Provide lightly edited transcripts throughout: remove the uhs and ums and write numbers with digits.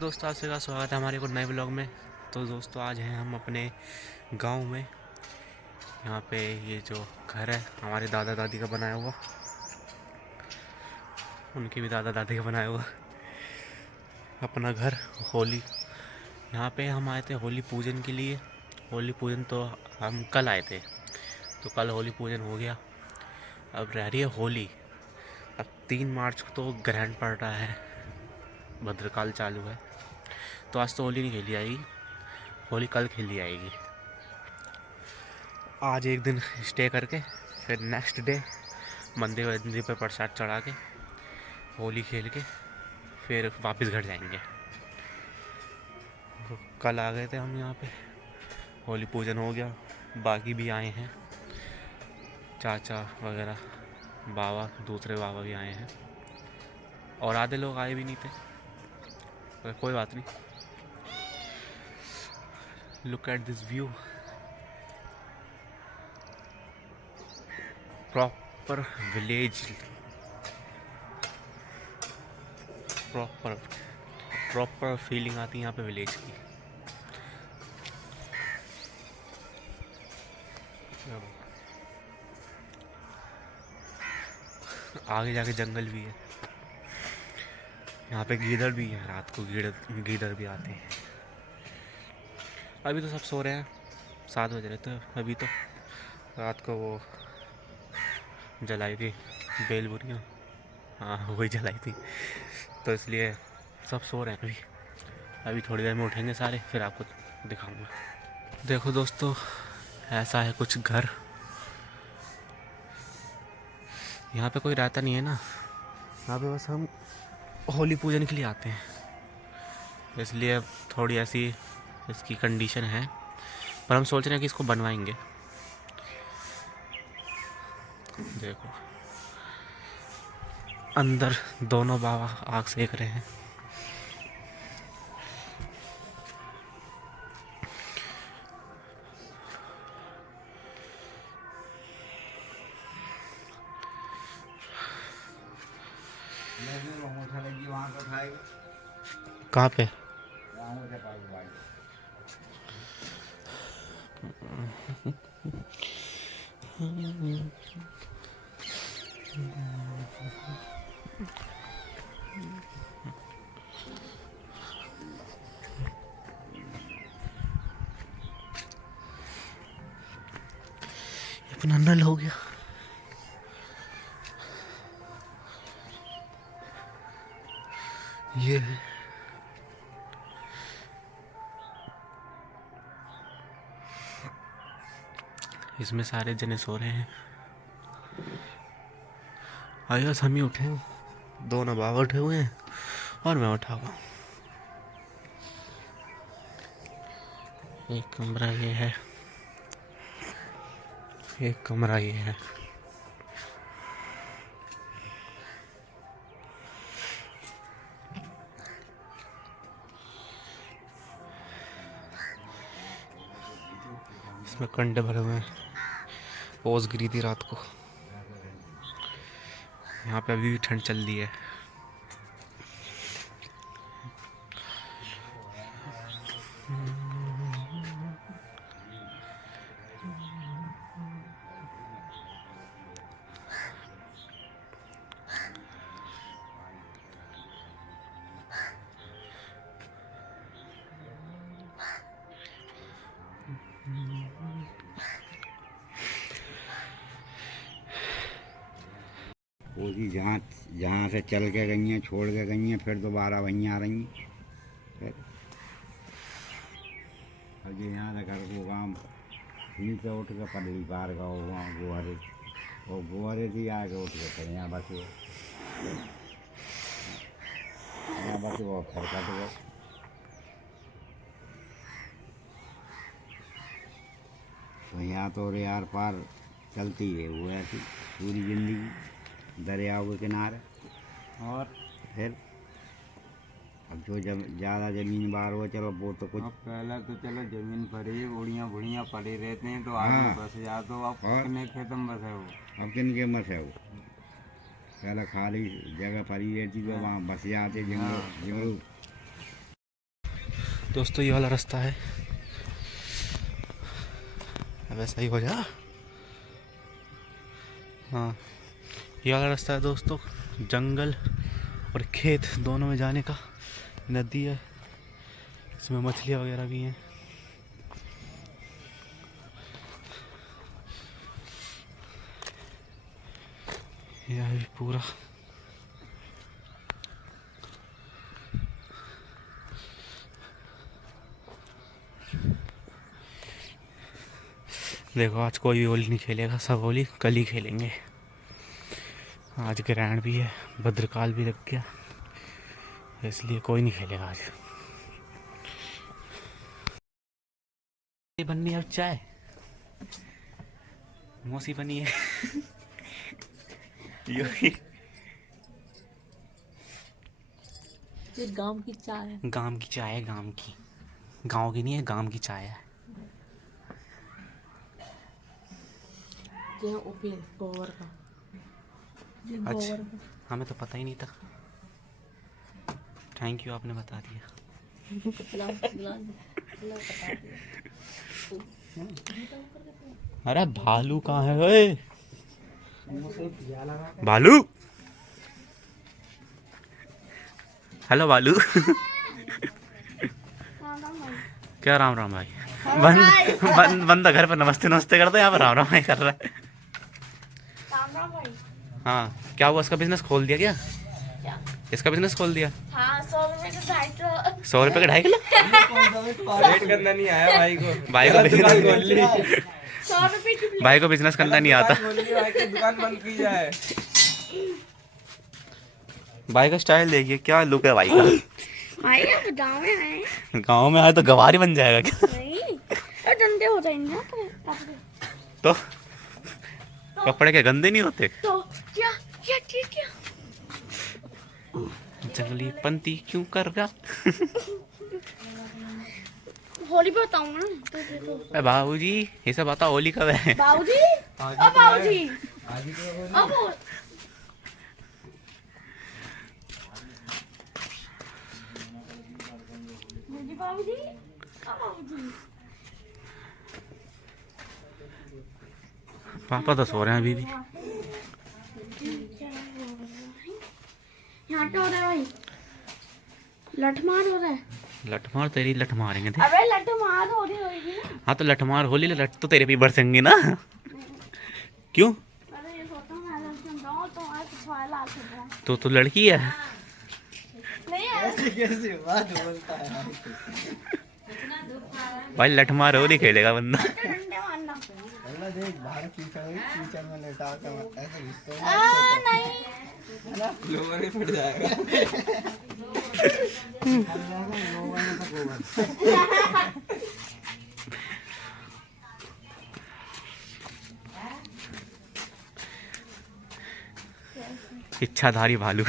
दोस्तों, आप सभी का स्वागत है हमारे एक नए ब्लॉग में। तो दोस्तों, आज हैं हम अपने गांव में। यहाँ पे ये जो घर है हमारे दादा दादी का बनाया हुआ, उनके भी दादा दादी का बनाया हुआ अपना घर। होली यहाँ पे हम आए थे होली पूजन के लिए। होली पूजन तो हम कल आए थे, तो कल होली पूजन हो गया। अब रह रही है होली। अब 3 मार्च को तो ग्रहण पड़ रहा है, भद्रकाल चालू है, तो आज तो होली नहीं खेली जाएगी। होली कल खेली जाएगी। आज एक दिन स्टे करके फिर नेक्स्ट डे मंदिर वंदिर पर प्रसाद चढ़ा के होली खेल के फिर वापस घर जाएंगे। तो कल आ गए थे हम यहाँ पे, होली पूजन हो गया। बाकी भी आए हैं, चाचा वगैरह, बाबा, दूसरे बाबा भी आए हैं, और आधे लोग आए भी नहीं थे, पर कोई बात नहीं। Look at this view, proper village, proper feeling आती है यहाँ पे विलेज की। आगे जाके जंगल भी है, यहाँ पे गीदड़ भी है। रात को गीदड़ भी आते हैं। अभी तो सब सो रहे हैं, 7 बज रहे थे अभी तो। रात को वो जलाई थी बेलबुरियाँ, हाँ वही जलाई थी, तो इसलिए सब सो रहे हैं अभी। अभी थोड़ी देर में उठेंगे सारे, फिर आपको दिखाऊंगा। देखो दोस्तों, ऐसा है कुछ घर। यहाँ पे कोई रहता नहीं है ना, यहाँ पे बस हम होली पूजन के लिए आते हैं, इसलिए थोड़ी ऐसी इसकी कंडीशन है। पर हम सोच रहे हैं कि इसको बनवाएंगे। देखो अंदर दोनों बाबा आग सेक रहे हैं। कहाँ पे? अपना नल हो गया। ये है इसमें सारे जने सो रहे हैं। आइए हम ही उठे, दोनों बाबा उठे हुए हैं और मैं उठा हुआ। एक कमरा ये है, एक कमरा ये है। इसमें कंडे भरे हुए हैं, ओस गिरी थी रात को। यहाँ पे अभी भी ठंड चल रही है। वो जी जहाँ जहाँ से चल के गई हैं, छोड़ के गई हैं, फिर दोबारा वहीं आ रही हैं। फिर अब ये यहाँ से घर को काम फिर से उठ के पड़ली पार का वहाँ गोहरे, वो गोहरे थी आके उठ के फिर यहाँ बस वो फिर कट गए। तो यहाँ तो यार पार चलती है वो ऐसी पूरी ज़िंदगी दरियाओं के किनारे। और फिर अब जो ज़्यादा ज़मीन बाहर हो, चलो वो तो कुछ। अब पहले तो चलो जमीन पर ही बुढ़ियाँ बुढ़ियाँ पड़े रहते हैं, तो हाँ। आदमी बस जा तो अब कितने खेतम बस है वो। अब किन के मत है वो, पहले खाली जगह पड़ी रहती तो वहाँ बस जाते जंगल जंगल। दोस्तों ये वाला रास्ता है, वैसा ही हो जा। हाँ ये वाला रास्ता है दोस्तों, जंगल और खेत दोनों में जाने का। नदी है, इसमें मछलियाँ वगैरह भी हैं। यह भी पूरा देखो, आज कोई भी होली नहीं खेलेगा, सब होली कल ही खेलेंगे। आज ग्रहण भी है, भद्रकाल भी लग गया, इसलिए कोई नहीं खेलेगा आज। ये बननी है अब चाय, मौसी बनी है। ये गांव की चाय है। गांव की चाय है, गांव की, गांव की नहीं है, गांव की चाय है। ये ओपी गोबर का। अच्छा, हमें तो पता ही नहीं था। थैंक यू, आपने बता दिया। अरे भालू कहाँ है ओए? भालू, हेलो भालू। क्या राम राम भाई? बंदा घर पर नमस्ते नमस्ते करता है, यहाँ पर राम राम भाई कर रहा है। हाँ क्या हुआ, इसका बिजनेस खोल दिया क्या? इसका बिजनेस खोल दिया? हाँ, 100 रुपए का 2.5 किलो। 100 रुपए का 2.5 किलो? रेट करना नहीं आया भाई को। भाई को बिजनेस 100 रुपए की भाई को बिजनेस करना नहीं आता। भाई की दुकान बंद की जाए। भाई का स्टाइल देखिए, क्या लुक है भाई का। भाई आप गाँव में आए? गाँव में आए तो गवारी बन जाएगा क्या? नहीं, और गंदे हो जाएंगे ना कपड़े। तो कपड़े के गंदे नहीं होते? तो क्या ठीक है। जंगली पंती क्यों कर रहा? होली पे बताऊँ ना तो देखो। अरे बाबूजी ये सब बता, होली कब है? बाबूजी, ओ बाबूजी, अब बाबूजी, बाबूजी। पापा तो सो रहे हैं अभी भी। यहाँ क्या हो रहा है भाई? लठमार हो रहा है। लठमार तेरी लठ मारेंगे थे। अबे लठमार हो रही होगी ना। हाँ तो लठमार होली, लठ तो तेरे पे बरसेंगे ना। क्यों? अरे ये सोचता हूँ मैं लड़की हूँ तो आज सवाल आ सकता है। तो लड़की है। नहीं यार, कैसे बात बोलता है भाई लठमार होली खेलेगा बंदा। डंडे मारना। अल्लाह देख बाहर कीचड़ में लेटा कर ऐसे घुसतो नहीं, लोवर ही फट जाएगा। इच्छाधारी भालू।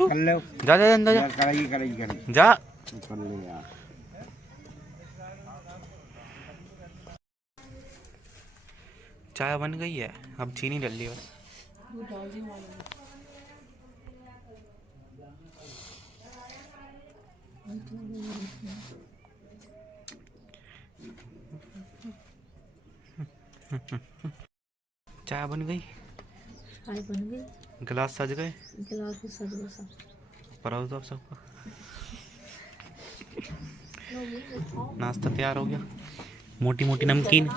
कर लो, जा जा अंदर जा, कढ़ाई कर जा। ले यार। चाय बन गई है, अब चीनी डाल ली बस। चाय बन गई, चाय बन गई, गिलास सज गए, गिलास भी सज गए सब। परोस दो आप सबको। नाश्ता तैयार हो गया। मोटी मोटी नमकीन,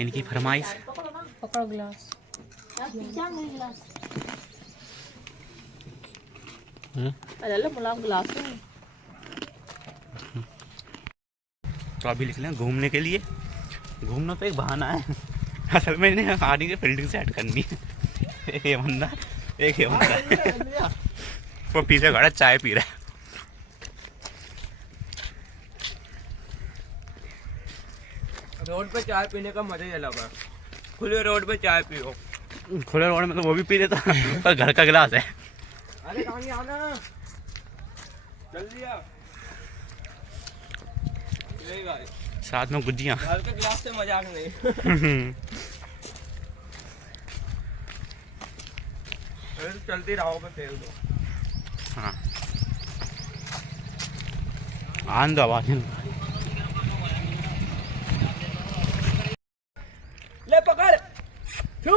इनकी फरमाइश। पकड़ो गिलास। क्या मेरी गिलास? अरे लो मुलायम गिलास है। तो अभी निकले हैं घूमने के लिए। घूमना तो एक बहाना है, असल में इन्हें आने की फील्डिंग सेट करनी है। एक ये बंदा है, वो पीछे खड़ा चाय पी रहा है। रोड पे चाय पीने का मजा ही अलग है। खुले रोड पे चाय पियो। खुले रोड में तो वो भी पी लेता, पर घर का गिलास है। अरे कहाँ आना जल्दी आ ले गाइस, साथ में गुजिया। घर के गिलास से मजाक नहीं। फिर चलती राहों पे फेर दो। हाँ आंद आवाज ले पकड़ छू।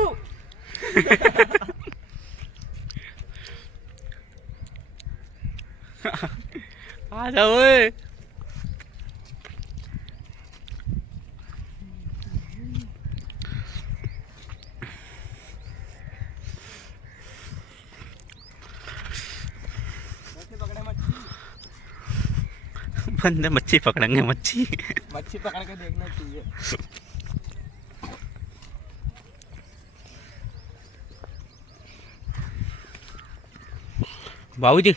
आ जाओ ओए। पकड़े मच्छी, बंदे मच्छी पकड़ेंगे, मच्छी मच्छी पकड़ के देखना चाहिए। बाबूजी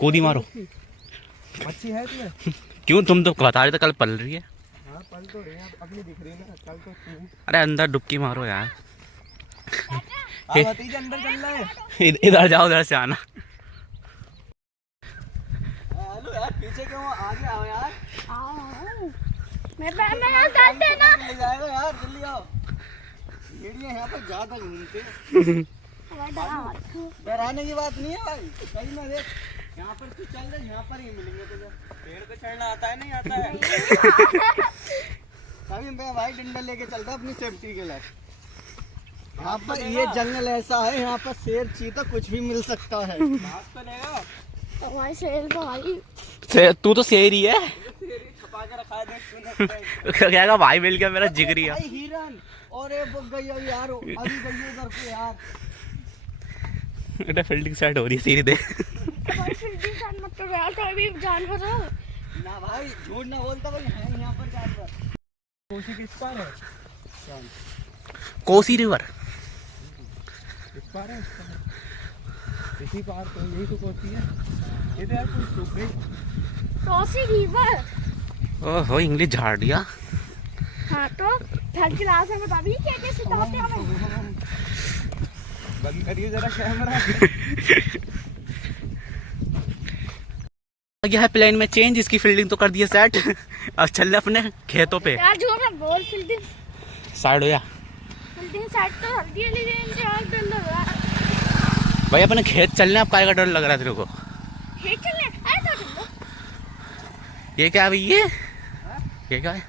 कूदी मारो। मच्छी है इसमें? क्यों, तुम तो बता रहे थे कल पल रही है। हाँ पल तो रही है, अपनी दिख रही है ना, कल तो तू। अरे अंदर डुबकी मारो यार। भतीजा अंदर चल रहा है। इधर जाओ, उधर से आना। हेलो यार, पीछे क्यों, आगे आओ यार। मैं यहाँ डालते हैं ना। ले जाएगा यार, जल्दी आओ। भेड़िया यहाँ पर ज्यादा घूमते। डराने की बात नहीं है भाई, कहीं ना देख, यहाँ पर तू चल रहा, यहाँ पर ही मिलेंगे तुझे। पेड़ पे चढ़ना आता है नहीं आता है? कभी मैं भाई डंडा लेके चलता अपनी सेफ्टी के लिए। यहाँ पर ये जंगल ऐसा है, यहाँ पर शेर चीता कुछ भी मिल सकता है। भाग तो लेगा हमारे शेर भाई। तू तो शेर ही है। छुपा के रखा है, देख तूने। क्या भाई मिल गया मेरा जिगरी है। भाई हिरन, और ये बुक गई है यार, अभी गई है उधर को यार। बेटा फील्डिंग सेट हो रही है, सीधी देख। हमारी फील्डिंग साथ मत करो यार, कभी जानवर हो ना भाई, झूठ ना बोलता भाई, है यहाँ पर जानवर। कोसी किस पार है? कोसी रिवर। इस पार है, इसी पार तो, यही तो कोसी है। ये तो यार कुछ सूख गई। कोसी रिवर। ओहो इंग्लिश झाड़ दिया। हाँ तो घर की लाश में बता भी क्या क्या सिखाते हैं हमें। बंद करिए जरा कैमरा। गया है प्लेन में चेंज, इसकी फील्डिंग तो कर दी है सेट। अब चल रहे अपने खेतों पे। यार जो मैं बोल फील्डिंग साइड हो जा साइड तो हल्दी हल्दी रेंज यार, डर लग रहा है। भाई अपने खेत चलने, अब काय का डर लग रहा है तेरे को? खेत चलने ऐसा चलो। ये क्या है भाई, ये क्या है?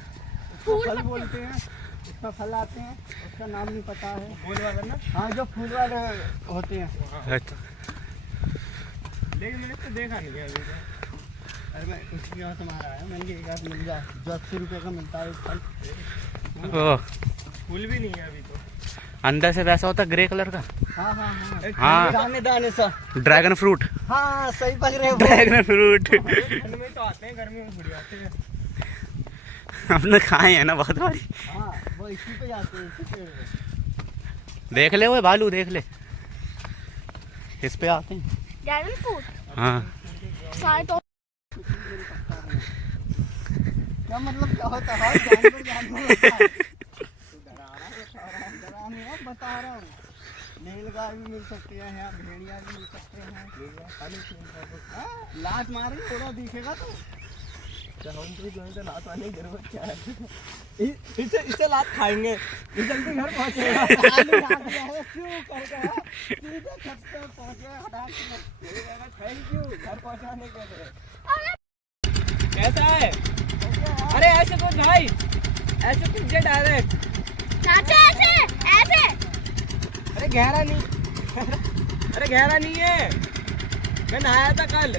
फूल फल बोलते हैं, इसमें फल आते हैं, उसका नाम नहीं पता है। फूल वाला ना? हाँ जो फूल वाले होते हैं। अच्छा। लेकिन मैंने तो देखा नहीं है अभी तक। अरे मैं उसकी यहाँ से मारा है, मैंने एक आध मिल जाए, जो 80 रुपये का मिलता है फल। ओह, फूल भी नहीं है अभी तो। अंदर से वैसा होता है ग्रे कलर का। हाँ हाँ हाँ, हाँ। दाने दाने सा। Dragon fruit. हाँ सही पकड़ रहे हो। ड्रैगन फ्रूट ठंड में तो आते हैं, गर्मी में थोड़ी आते हैं। हमने खाए हैं ना बहुत बारी। हाँ वो इसी पे जाते हैं, इसी पे। देख ले वो भालू, देख ले, इस पे आते हैं। ड्रैगन फ्रूट हाँ सारे तो क्या मतलब, क्या होता है? जानवर जानवर होता है। डरा नहीं है, बता रहा हूँ। नीलगाय भी मिल सकती है यहाँ, भेड़िया भी मिल सकते हैं। लात मारेंगे थोड़ा दिखेगा तो। लात आने की जरूरत क्या है? इसे लात खाएंगे, ये जल्दी घर पहुँचेगा। थैंक यू घर पहुँचाने के लिए। कैसा है? अरे ऐसे कुछ भाई, ऐसे कुछ डायरेक्ट। चाचा ऐसे ऐसे। अरे गहरा नहीं, अरे गहरा नहीं है, मैं नहाया था कल।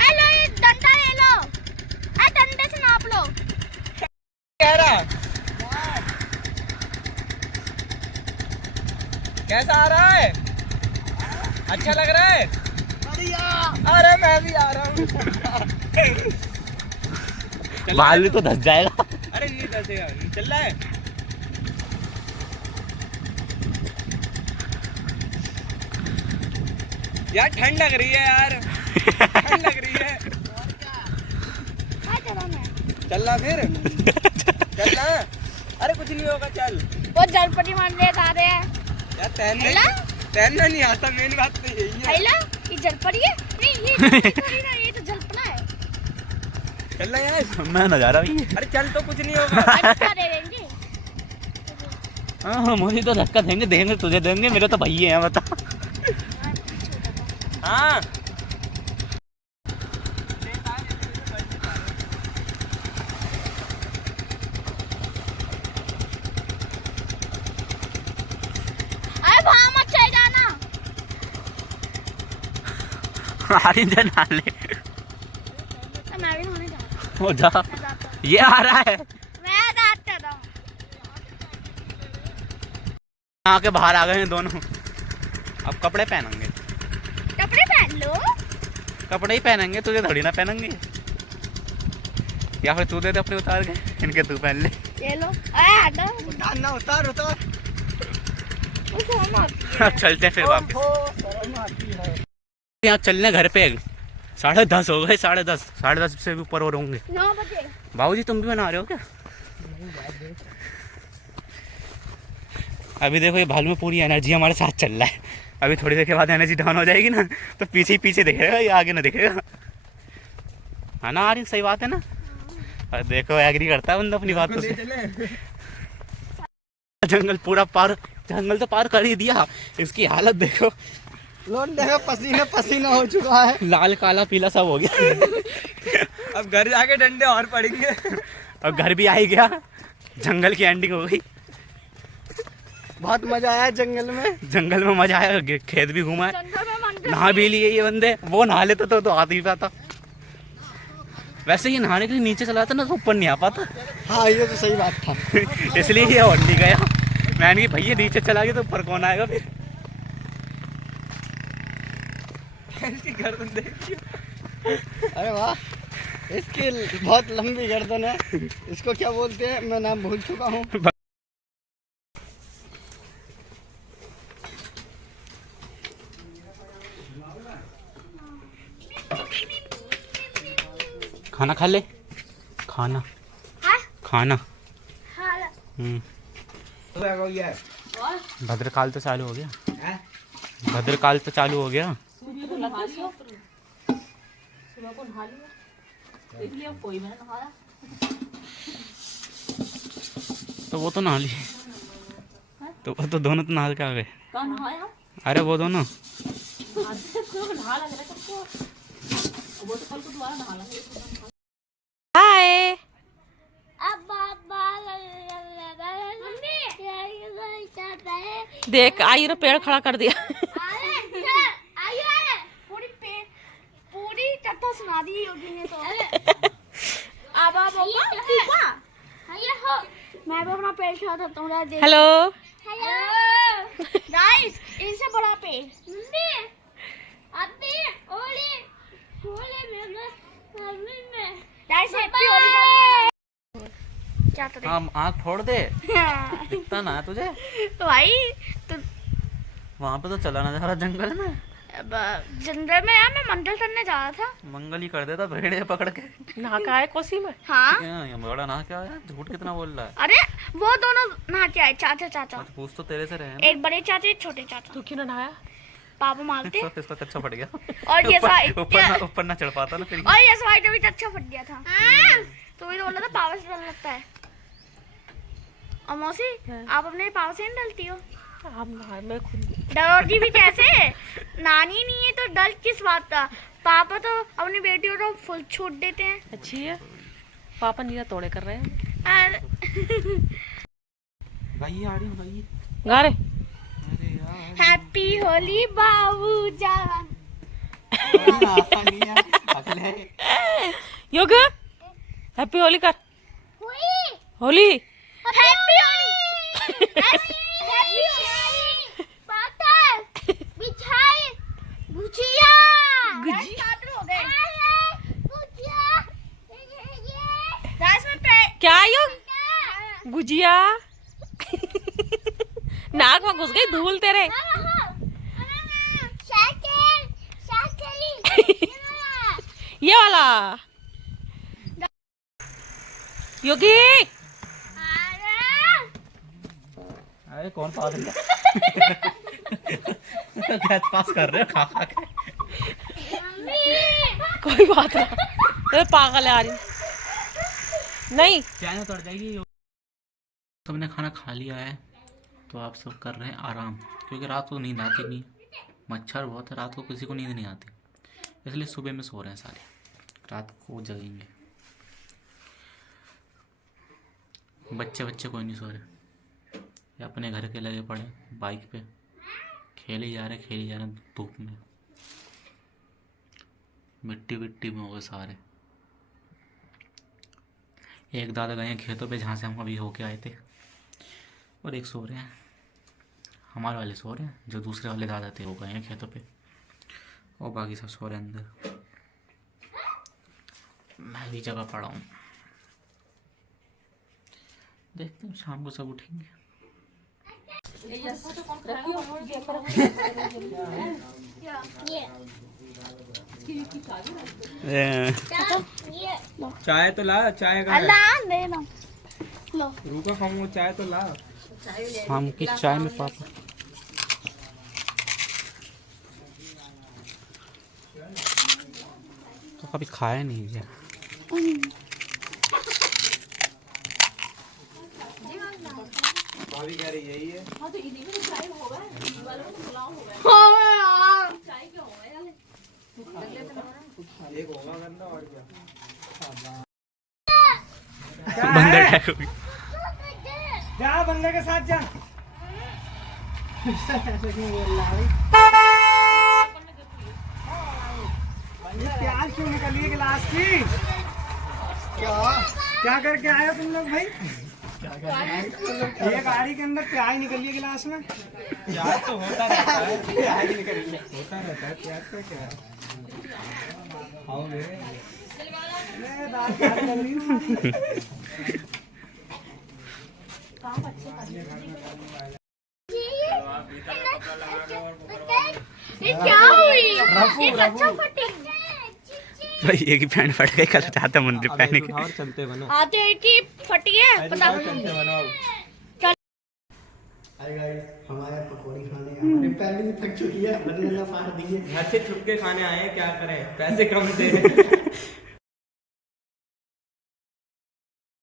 हेलो ये डंडा ले लो, डंडे से नाप लो। गहरा कैसा आ रहा है? अच्छा लग रहा है? अरे मैं भी आ रहा हूँ। भालू तो धस जाएगा। अरे नहीं धसेगा, चल रहा है। यार ठंड लग रही है यार, ठंड लग रही है। चल रहा फिर, चल रहा। अरे कुछ नहीं होगा, चल। वो जलपरी मान ले आ रहे हैं यार, तैरने तैरना नहीं आता, मेन बात तो यही है। आइला ये जल पड़ी है? नहीं ये थोड़ी ना, ये तो जलपना है। चल रहा यार, मैं नजारा भी है। अरे चल तो कुछ नहीं होगा। अच्छा दे देंगे। हाँ मुझे तो धक्का देंगे, देंगे तुझे देंगे, मेरे तो भैये हैं बता। हाँ अरे वहाँ मत चल जाना। आर्यन जा नहा ले। तो मैं भी होने जा रहा हो जा, हूँ। ये आ रहा है। मैं जाता हूँ। आके बाहर आ गए हैं दोनों। अब कपड़े पहनेंगे, कपड़े पहन लो। कपड़े ही पहनेंगे, तुझे थोड़ी ना पहनेंगे। या फिर तू दे दे अपने उतार के, इनके तू पहन ले। ये लो। अरे हटो। उतार ना, उतार उतार। वो शर्म आती है। चलते हैं फिर वापस। ओहो, शर्म आती है। यहाँ चलने घर पे 10:30 हो गए, 10:30, 10:30 से भी ऊपर और होंगे। 9 बजे। बाबूजी तुम भी बना रहे हो क्या? अभी देखो ये भालू में पूरी एनर्जी हमारे साथ चल रहा है। अभी थोड़ी देर के बाद एनर्जी डाउन हो जाएगी ना, तो पीछे ही पीछे दिखेगा, ये आगे ना दिखेगा। है ना आर्यन, सही बात है ना? और देखो एग्री करता है बंदा अपनी बातों से। जंगल पूरा पार, जंगल तो पार कर ही दिया। इसकी हालत देखो, लौंडे का पसीना पसीना हो चुका है। लाल काला पीला सब हो गया। अब घर जाके डंडे और पड़ेंगे। अब घर भी आ ही गया, जंगल की एंडिंग हो गई। बहुत मजा आया जंगल में। जंगल में मजा आया, खेत भी घूमा है, जंगल में मंदिर। नहा भी लिए ये बंदे। वो नहा लेते तो आ ही पाता। वैसे ये नहाने के लिए नीचे चला था ना, तो ऊपर नहीं आ पाता। हाँ ये तो सही बात था। इसलिए ये और नहीं गया। मैंने कि भैया नीचे चला गया तो ऊपर कौन आएगा फिर। इसकी गर्दन देखिए। अरे वाह, इसकी बहुत लंबी गर्दन है। इसको क्या बोलते हैं, मैं नाम भूल चुका हूँ। खाना खा ले, खाना हाँ? खाना। हाँ। भद्रकाल तो चालू हो गया, भद्रकाल तो चालू हो गया। सुबह को नहा लियो, सुबह को नहा लियो। देख लियो कोई मैंने नहाया। तो वो तो नहा लिए, तो वो तो दोनों तो नहा के आ गए। कहाँ नहाया? अरे वो दोनों सुबह को नहा लग रहा है सबको। वो तो कल को दोबारा नहा लगे। हाय। अब देख आई रो पेड़ खड़ा कर दिया। पूरी कथा सुना दी योगी ने तो। अब मैं भी अपना पेड़ खड़ा करता हूँ। हेलो गाइस, इनसे बड़ा पेड़। क्या तो हम आँख फोड़ दे, दिखता ना तुझे। तो भाई तो वहाँ पे तो चला ना जा रहा जंगल में। अब जंगल में यार, मैं मंगल करने जा रहा था। मंगल ही कर देता भेड़े पकड़ के। नहा का आए कोसी में। हाँ। ये बड़ा ना क्या है, झूठ कितना बोल रहा है। अरे वो दोनों नहा के आए, चाचा चाचा। अच्छा, पूछ तो तेरे से रहे हैं ना। एक बड़े चाचा, एक छोटे चाचा। तू क्यों ना नहाया? पापा मारते। इसका अच्छा फट गया। और ये ऊपर ना चढ़ पाता ना फिर। और ये सवाई का भी अच्छा फट गया था। तो वही बोला था पावर से डर लगता है। और मौसी, आप अपने पावर से नहीं डलती हो? आप नहा, मैं खुद डरोगी भी कैसे? नानी नहीं है तो डर किस बात का? पापा तो अपनी बेटियों को फुल छूट देते हैं। अच्छी है। पापा नीरा तोड़े कर रहे हैं। गाइए आ रही गाइए। गा रे। अरे यार हैप्पी होली बाबू जान। योग हैप्पी होली कर। होली हैप्पी होली। हैप्पी होली। पातर बिछाई गुजिया। हो गए गुजिया। गाइस में क्या योग? गुजिया। नाक में घुस गई धूल तेरे। ये वाला योगी। अरे कौन पागल है? गैस पास कर रहे हो खा खा के। कोई बात नहीं, अरे पागल है आ रही नहीं। चाय तोड़ जाएगी। सबने खाना खा लिया है तो आप सब कर रहे हैं आराम, क्योंकि रात को नींद आती नहीं, मच्छर बहुत है, रात को किसी को नींद नहीं आती, इसलिए सुबह में सो रहे हैं सारे, रात को जगेंगे। बच्चे कोई नहीं सो रहे, ये अपने घर के लगे पड़े बाइक पे, खेले जा रहे धूप में, मिट्टी में हो गए सारे। एक दादा गए हैं खेतों पे जहाँ से हम अभी होके आए थे, और एक सो रहे हैं, हमारे वाले सो रहे हैं, जो दूसरे वाले दादा थे वो गए हैं खेतों पे, और बाकी सब सो रहे हैं अंदर। मैं भी जगह पड़ा हूँ, देखते हैं शाम को सब उठेंगे। चाय तो ला, चाय का रूखा खाऊंगा, चाय तो ला। शाम की चाय में पापा तो कभी खाया नहीं है। भाभी कह रही यही है। हाँ तो इन्हीं में चाय होगा, वालों में पुलाव होगा, चाय क्या होगा यार, एक होगा गंदा और क्या। बंदर जा बंदे के साथ जा। प्याज क्यों निकली गिलास की? क्या करके आए हो तुम लोग भाई? ये गाड़ी के अंदर प्याज निकली है गिलास में। प्याज तो होता रहता है, प्याज निकली होता रहता है, प्याज का क्या है? ये क्या हुई? ये कच्चा फटी। भाई एक ही पैंट फट गई, कल चाहते मंदिर पहने के और चलते बनो। आते हैं कि फटी है पता चलते बनो। अरे गाइस हमारे पकौड़ी खाने हमारी पहले भी थक चुकी है, बदले ना फाड़ दिए। घर से छुप के खाने आए हैं, क्या करें, पैसे कम थे।